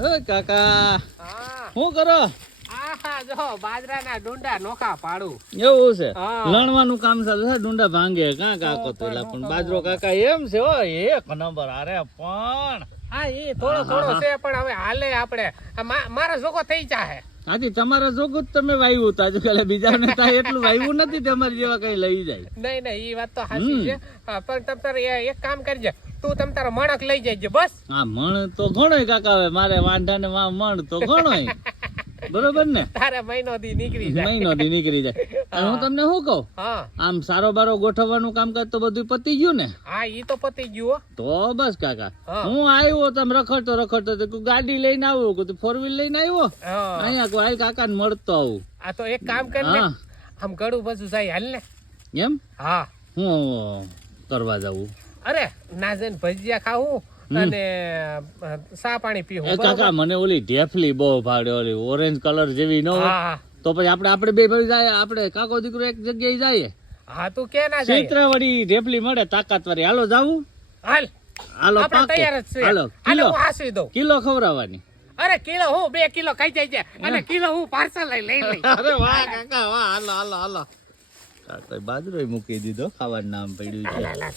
કાકા હા શું કરો? આહા જો બાજરાના ડુંડા નોખા પાડું. એવું છે? હા. લણવાનું કામ ચાલુ છે, ડુંડા ભાંગે કાં કાકો તો એલા પણ બાજરો કાકા એમ છે હો, એક નંબર. અરે પણ હા એ થોડો થોડો છે પણ હવે હાલે આપણે મારા જોકો થઈ જાહે. આજે તમારા જોગું જ તમે વાવ્યું હતું, આજે કાલે બીજાને થાય એટલું વાવ્યું નથી, તમારી જેવા કઈ લઈ જાય. નહીં નહીં એ વાત તો સાચી છે. હા, પણ તમ તારે એક કામ કરજે, તું તમ તારો મણક લઈ જજે બસ. હા મણ તો ઘણોય કાકા, હવે મારે વાંઢા ને મણ તો ઘણોય. બરોબર ને? તારે મહિનો દી નીકળી જાય. મહિનો દી નીકળી જાય. અને હું તમને શું કહું, હા આમ સારો બારો ગોઠવવાનું કામકાજ તો બધું પતી ગયું ને? હા ઈ તો પતી ગયું હો. તો બસ કાકા, હા. હું આવ્યો તમે રખડતો તો ગાડી લઈને આવ્યો, કોઈ ફોર વ્હીલ લઈને આવ્યો હા. અહીંયા, કોઈ હાલ કાકા ને મળતો આવું. આ તો એક કામ કર ને, હા. આમ ગળું બધું જાય હાલ ને. એમ હા હું કરવા જવું? અરે ના જઈને ભજીયા ખાવું અને ચા પાણી પીવું. એ કાકા મને ઓલી ઢેફલી બહુ ભાડે, ઓલી ઓરેન્જ કલર જેવી ન હોય હા તો પછી આપણે બે ભાઈ જાય, આપણે કાકો દીકરો એક જગ્યાએ જઈએ, હા તું કે ના જાય. ચૈત્રવાળી ઢેફલી મળે તાકાત વાળી. હાલો જાવું? હાલ હાલો આપણે પાકો. તૈયાર જ છે. હાલો હાલે કિલો હું હાસવી દઉં. કિલો ખવડાવવાની. અરે કિલો હું 2 કિલો ખાઈ જાય છે અને કિલો હું પાર્સલ લઈ લઈ. અરે વાહ કાકા વાહ, હાલો હાલો હાલો. કાકા બાજરો મૂકી દીધો, ખાવાનું નામ પડ્યું છે.